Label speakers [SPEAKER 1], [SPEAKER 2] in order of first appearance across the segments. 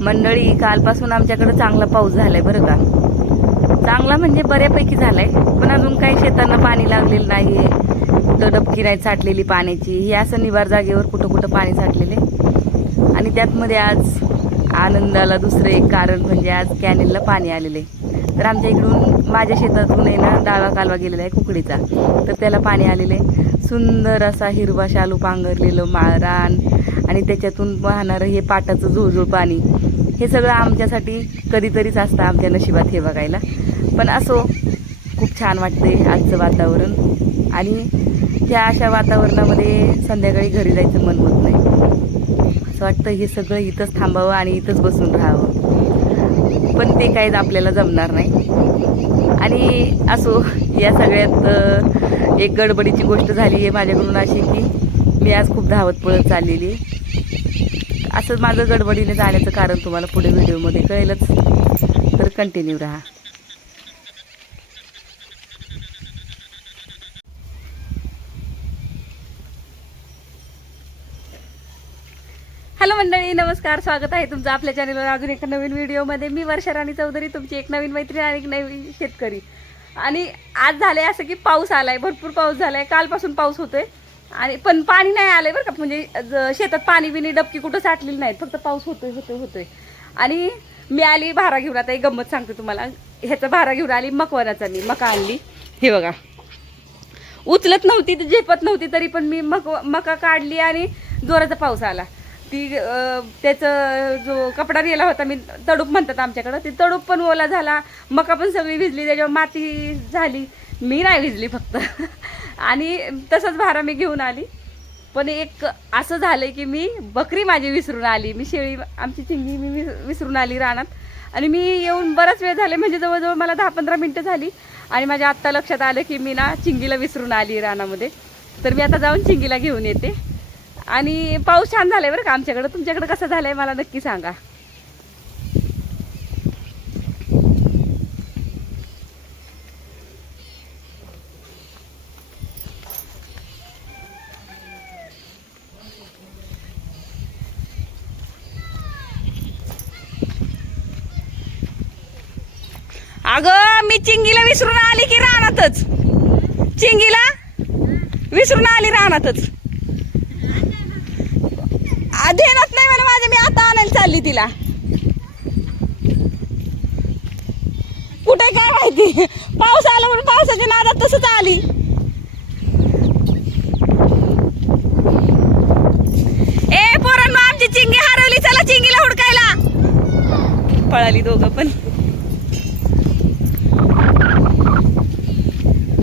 [SPEAKER 1] मंडळी कालपासून आमच्याकडे चांगला पाऊस झालाय बरं का. चांगला म्हणजे बऱ्यापैकी झालाय पण अजून काही शेतांना पाणी लागलेलं नाहीये. कुठं डबकी नाही साठलेली पाण्याची ही असं निवार जागेवर कुठं कुठं पाणी साठलेले आणि त्यातमध्ये आज आनंदाला दुसरं एक कारण म्हणजे आज कॅनेलला पाणी आलेले तर आमच्या इकडून माझ्या शेतातून आहे ना डावा कालवा गेलेला आहे कुकडीचा. तर त्याला पाणी आलेले सुंदर असा हिरवा शालू पांघरलेलं माळरान आणि त्याच्यातून वाहणारं हे पाटाचं झुळझुळ पाणी. हे सगळं आमच्यासाठी कधीतरीच असतं आमच्या नशिबात हे बघायला. पण असो खूप छान वाटते आजचं वातावरण. आणि त्या अशा वातावरणामध्ये संध्याकाळी घरी जायचं मन होत नाही. असं वाटतं हे सगळं इथंच थांबावं आणि इथंच बसून राहावं. पण ते काहीच आपल्याला जमणार नाही. आणि असो या सगळ्यात एक गडबडीची गोष्ट झाली आहे माझ्याकडून अशी की मी आज खूप धावत पळत चाललेली असं माझं गडबडीने जाण्याचं कारण तुम्हाला पुढे व्हिडिओमध्ये कळेलच. तर कंटिन्यू राहा. हॅलो मंडळी नमस्कार. स्वागत आहे तुमचं आपल्या चॅनलवर अजून एका नवीन व्हिडिओमध्ये. मी वर्षा राणी चौधरी तुमची एक नवीन मैत्रीण आणि एक नवीन शेतकरी. आणि आज झालंय असं की पाऊस आलाय भरपूर पाऊस झालाय. कालपासून पाऊस होतोय. आणि पण पाणी नाही आलंय बरं का. म्हणजे ज- शेतात पाणी बिनी डबकी कुठं साठलेली नाहीत. फक्त पाऊस होतोय होतोय होतोय. आणि मी आली भारा घेऊन. आता एक गंमत सांगते तुम्हाला. ह्याचा भारा घेऊन आली मकवराचा मी. मका आणली. हे बघा. उचलत नव्हती ती झेपत नव्हती तरी पण मी मक मका काढली आणि जोराचा पाऊस आला. ती त्याचं जो कपडा गेला होता मी तडूप म्हणतात आमच्याकडं ती तडूप पण ओला झाला. मका पण सगळी भिजली त्याच्यावर माती झाली. मी नाही भिजली फक्त. आणि तसंच भारा मी घेऊन आली. पण एक असं झालं की मी बकरी माझी विसरून आली. मी शेळी आमची चिंगी मी विस- विसरून आली रानात. आणि मी येऊन बराच वेळ झाले म्हणजे जवळजवळ मला दहा पंधरा मिनटं झाली. आणि माझ्या आत्ता लक्षात आलं की मी ना चिंगीला विसरून आली रानामध्ये. तर मी आता जाऊन चिंगीला घेऊन येते. आणि पाऊस छान झालाय बरं का आमच्याकडं. तुमच्याकडं कसं झालंय मला नक्की सांगा. अगं मी चिंगीला विसरून आली की रानातच. चिंगीला? विसरून आली रानातच. ध्यानात नाही मला माझ्या मी आता आणायला चालली तिला. कुठे काय माहिती? पाऊस आला म्हणून पावसाच्या नादात तसंच आली. ए पोरांनो आमची चिंगी हरवली. चला चिंगीला हुडकायला. पळाली दोघं पण.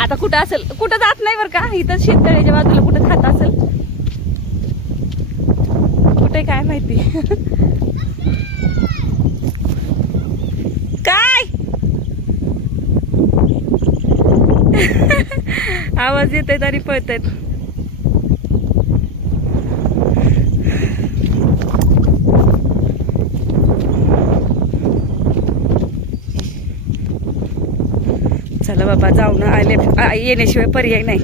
[SPEAKER 1] आता कुठं असेल? कुठं जात नाही बरं का? इथं शेततळ्याच्या बाजूला कुठं काय माहिती? काय? आवाज येत आहेत आणि पळतायत चला बाबा जाऊ ना. आले येण्याशिवाय पर्याय नाही.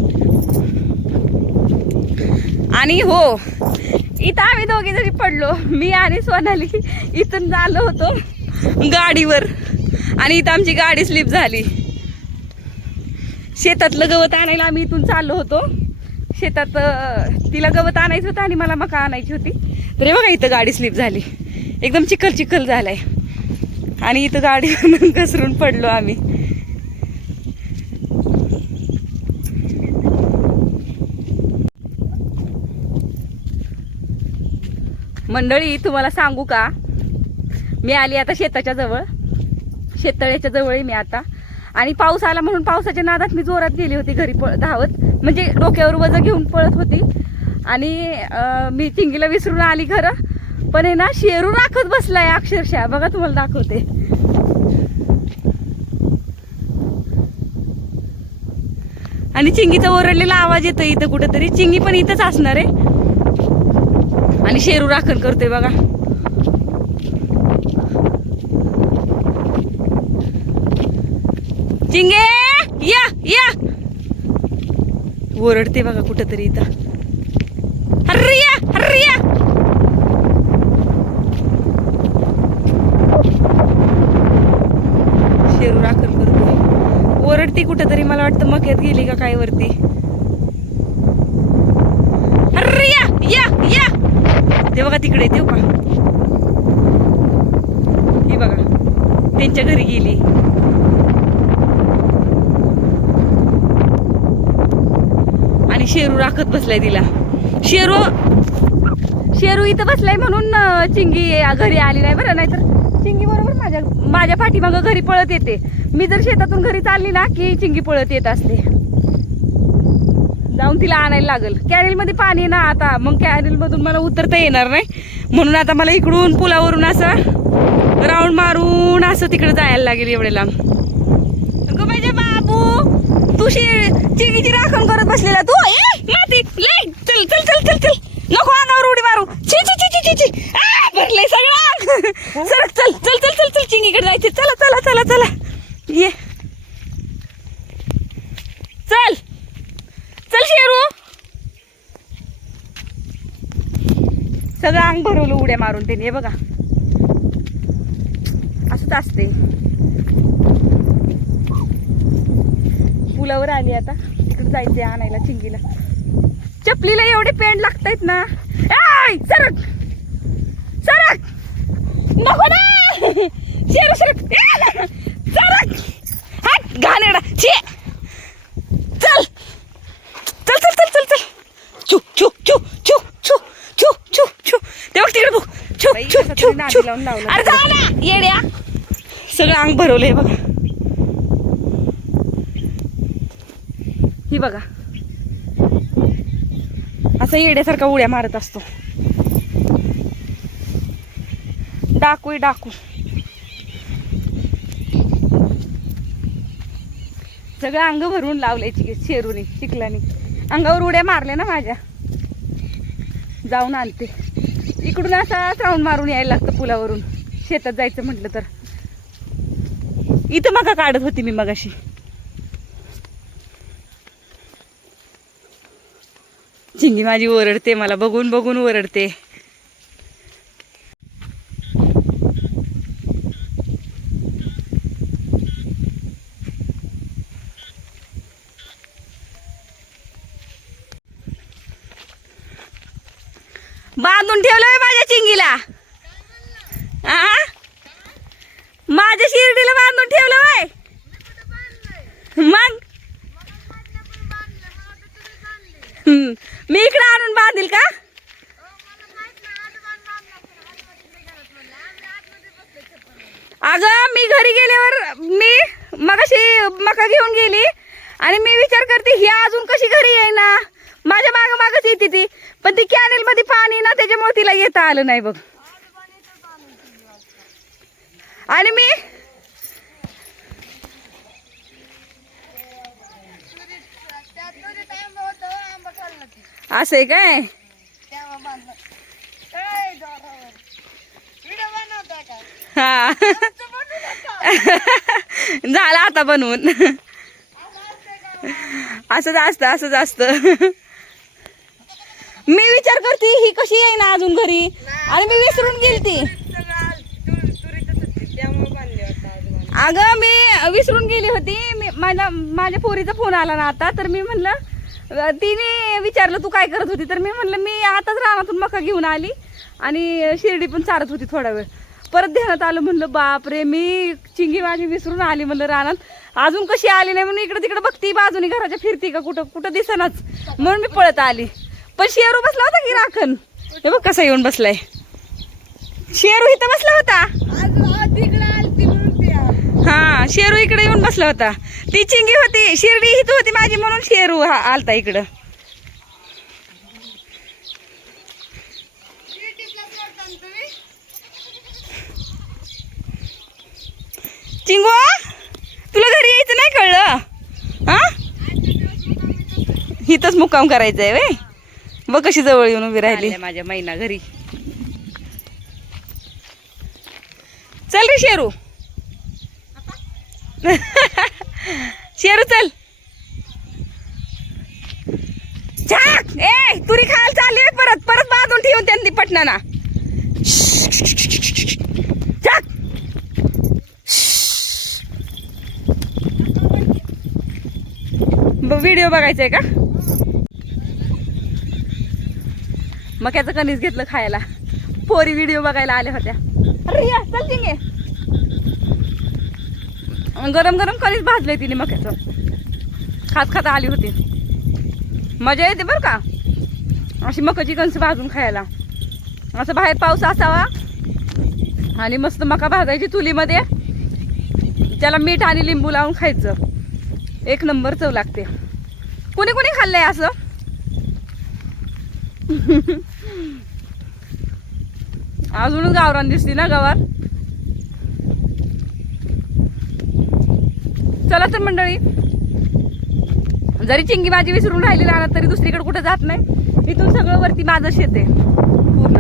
[SPEAKER 1] आणि हो इथं आम्ही दोघे जरी पडलो मी आणि सोनाली इथून आलो होतो गाडीवर. आणि इथं आमची गाडी स्लिप झाली. शेतातलं गवत आणायला आम्ही इथून चाललो होतो. शेतात तिला गवत आणायचं होतं आणि मला मका आणायची होती. तर हे बघा इथं गाडी स्लिप झाली. एकदम चिखल चिखल झालाय. आणि इथं गाडी घसरून पडलो आम्ही. मंडळी तुम्हाला सांगू का? मी आली आता शेताच्या जवळ. शेततळ्याच्या जवळ आहे मी आता. आणि पाऊस आला म्हणून पावसाच्या नादात मी जोरात गेली होती घरी पळ धावत. म्हणजे डोक्यावर वजं घेऊन पळत होती. आणि मी चिंगीला विसरून आली खरं पण आहे ना शेरू राखत बसलाय अक्षरशः. बघा तुम्हाला दाखवते. आणि चिंगीचा ओरडलेला आवाज येतो इथं कुठंतरी. चिंगी पण इथंच असणार आहे. आणि शेरू राखण करतोय बघा. चिंगे या या. ओरडते बघा कुठंतरी इथं. हर्रिया हर्रिया शेरू राखण करतोय. ओरडती कुठंतरी मला वाटतं मक्यात गेली का काय वरती. हर्रिया या या. ते बघा तिकडे ते का? ही बघा त्यांच्या घरी गेली. आणि शेरू राखत बसलाय तिला. शेरू शेरू इथं बसलाय म्हणून चिंगी घरी आली नाही बरं नाहीतर चिंगी बरोबर माझ्या माझ्या पाठीमागं घरी पळत येते. मी जर शेतातून घरी चालली ना की चिंगी पळत येत असते. जाऊन तिला आणायला लागल. कॅनेल मध्ये पाणी आहे ना आता. मग कॅनेल मधून मला उतरता येणार नाही. म्हणून आता मला इकडून पुलावरून असं राऊंड मारून असं तिकडे जायला लागेल एवढे लांब. अगं माझ्या बाबू तू शे चिंगीची राखण करत बसलेला तू? ए माती ले चल चल चल चल चल. नको अंगावर उडी मारू. छी छी छी छी छी छी आ, सगळं. सर चल चल चल चल चल चिंगीकडे जायचे चला चला चला चला. ये. चल चल शेरू सगळं अंग भरवलं उड्या मारून त्याने हे बघा. असंच असते पुलावर आली आता. तिकडे जायचंय आणायला चिंगीला. चपलीला एवढे पेंट लागतायत ना. आय सरक! सरक! नको ना! शेर सरक
[SPEAKER 2] नादी लावून लावला.
[SPEAKER 1] अरे जा ना. येड्या. सगळं अंग भरवलंय बघा. ही बघा. असं येड्यासारखा उड्या मारत असतो. डाकू डाकू. सगळं अंग भरून लावलंय चिक शेरूने चिखलाने. अंगावर उड्या मारल्या ना माझ्या. जाऊन आणते. इकडून असाच राऊंड मारून यायला लागतं पुलावरून. शेतात जायचं म्हटलं तर. इथं मग काढत होती मी मगाशी. चिंगी माझी ओरडते मला बघून बघून ओरडते. बांधून ठेवलंय माझ्या चिंगीला. आ माझ्या शिर्डीला बांधून ठेवलं वय. मग? मी इकडे आणून बांधील का? अगं मी घरी गेल्यावर मी मगाशी मका घेऊन गेली आणि मी विचार करते ही अजून कशी घरी येईना? माझ्या माग मागच येते ती. पण ती कॅनेल मध्ये पाणी ना त्याच्यामुळे तिला येता आलं नाही बघ. आणि मी असं आहे काय? हा. झालं आता बनवून. असंच असतं असंच असतं. मी विचार करते ही कशी येईना अजून घरी? आणि मी विसरून
[SPEAKER 2] वाटतं आजोबांनी.
[SPEAKER 1] अगं मी विसरून गेली होती. मी माझ्या माझ्या पोरीचा फोन आला ना आता तर मी म्हणलं तिने विचारलं तू काय करत होती? तर मी म्हणलं मी आताच रानातून मका घेऊन आली आणि शिर्डी पण चारत होती थोडा वेळ. परत ध्यानात आलं म्हणलं बाप रे मी चिंगी माझी विसरून आली म्हणलं रानात. अजून कशी आली नाही म्हणून इकडे तिकडे बघती बाजूनी घराच्या फिरती का कुठं? कुठं दिसेनाच. म्हणून मी पळत आली. पण शेरू बसला होता की राखण? हे बघ कसा येऊन बसलाय. शेरू इथं बसला होता? हा शेरू इकडे येऊन बसला होता. ती चिंगी होती शिर्डी हित होती माझी म्हणून शेरू हा आलता इकडं. चिंगू तुला घरी यायचं नाही कळलं? हा? हिथंच मुक्काम करायचं आहे वे बघ कशी जवळ येऊन उभी राहिली.
[SPEAKER 2] माझ्या महिना घरी.
[SPEAKER 1] चल रे शेरू. शेरू चल. झाक. ए तुरी खायला चालली परत. परत बांधून ठेवून त्यांनी पटनाना. झाक. व्हिडिओ बघायचा आहे का? मक्याचं कणीस घेतलं खायला. पोरी व्हिडिओ बघायला आल्या होत्या. अरे या चल चिंगे गरम गरम कणीस भाजले तिने मक्याचं. खात खात आली होती. मजा येते बरं का? अशी मकाची कणस भाजून खायला. असं बाहेर पाऊस असावा आणि मस्त मका भाजायची चुलीमध्ये. त्याला मीठ आणि लिंबू लावून खायचं. एक नंबर चव लागते. कोणी कोणी खाल्लंय असं? अजूनच गावरान दिसली ना गावात चला तर मंडळी. जरी चिंगी भाजी विसरून राहिली राहणार तरी दुसरीकडे कुठे जात नाही. इथून सगळं वरती माझं शेत आहे. पूर्ण.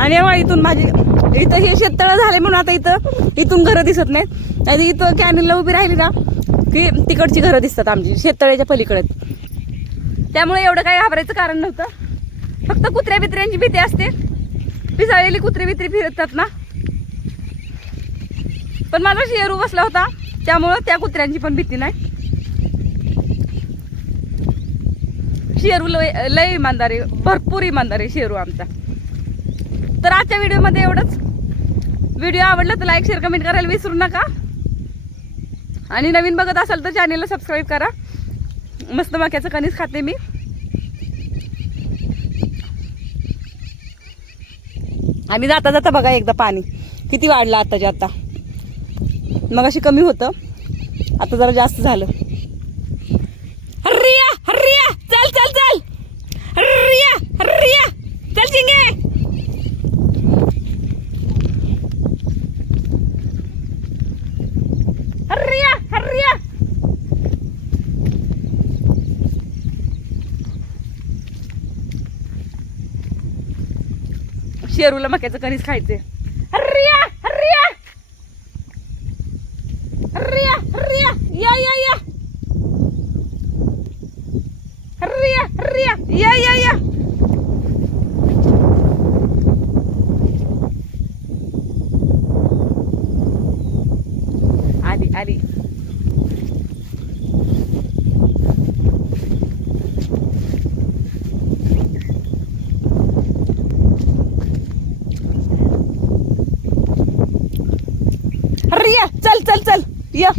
[SPEAKER 1] आणि इथून माझी इथं हे शेततळं झाले म्हणून आता इथं इथून घरं दिसत नाही नाही इथं कॅनलला उभी राहिली ना की तिकडची घरं दिसतात आमची शेततळ्याच्या पलीकडे. त्यामुळे एवढं काही घाबरायचं कारण नव्हतं. फक्त कुत्र्या बित्र्यांची भीती असते. पिसाळलेली कुत्रे बित्री फिरतात ना. पण माझा शेरू बसला होता. त्यामुळं त्या कुत्र्यांची पण भीती नाही. शेरू लय लय इमानदार आहे भरपूर इमानदार आहे शेरू आमचा. तर आजच्या व्हिडिओमध्ये एवढंच. व्हिडिओ आवडला तर लाईक शेअर कमेंट करायला विसरू नका. आणि नवीन बघत असाल तर चॅनेलला सबस्क्राईब करा. मस्त मक्याचं कणीस खाते मी. आम्ही जाता जाता बघा एकदा पाणी. किती वाढलं आताच्या आता? मग अशी कमी होतं. आता जरा जास्त झालं हर्रिया हर्रिया चल चल चल हर्रिया हर्रिया चल चिंगे हर्रिया हर्रिया शेरूला मक्याचं कणीस खायचे हर्रिया हर्रिया हर्रिया हर्रिया या या या हर्रिया हर्रिया या या या आली आली हर्रिया चल चल चल. या.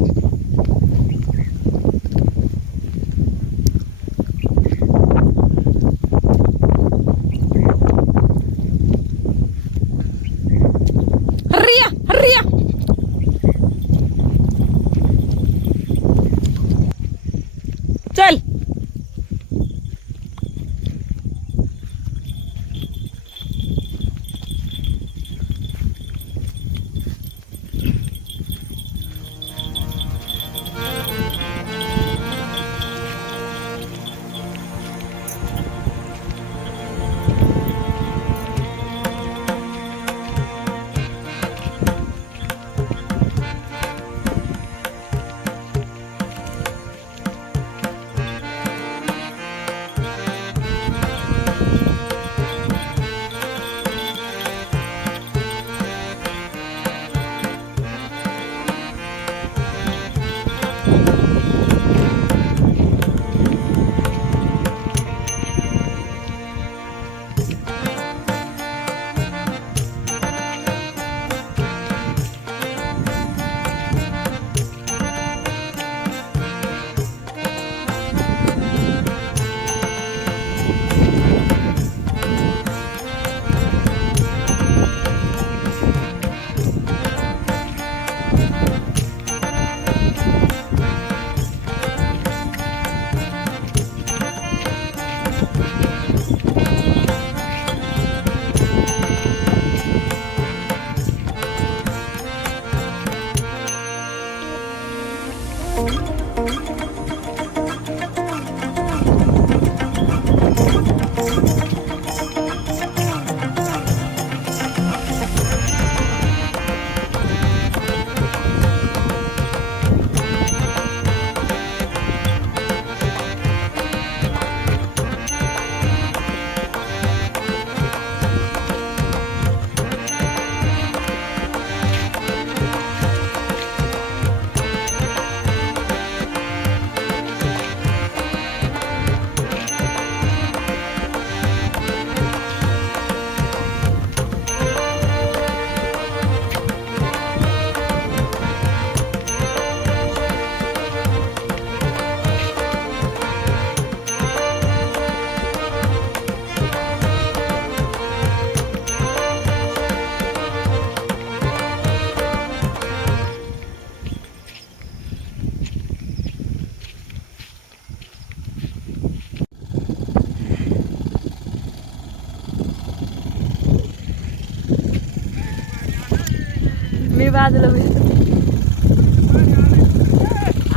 [SPEAKER 1] मी बाजूला मी.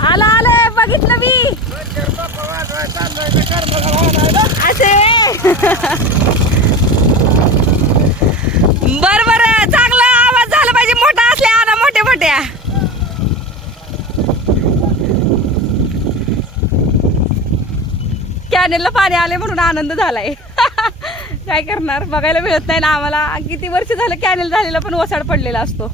[SPEAKER 1] आलं आलं बघितलं मी. असे. बर बर चांगला आवाज झाला पाहिजे. मोठा असल्या आणा मोठ्या मोठ्या. कॅनेलला पाणी आले म्हणून आनंद झालाय. काय करणार? बघायला मिळत नाही ना आम्हाला. किती वर्ष झालं कॅनेल झालेला पण ओसाड पडलेला असतो.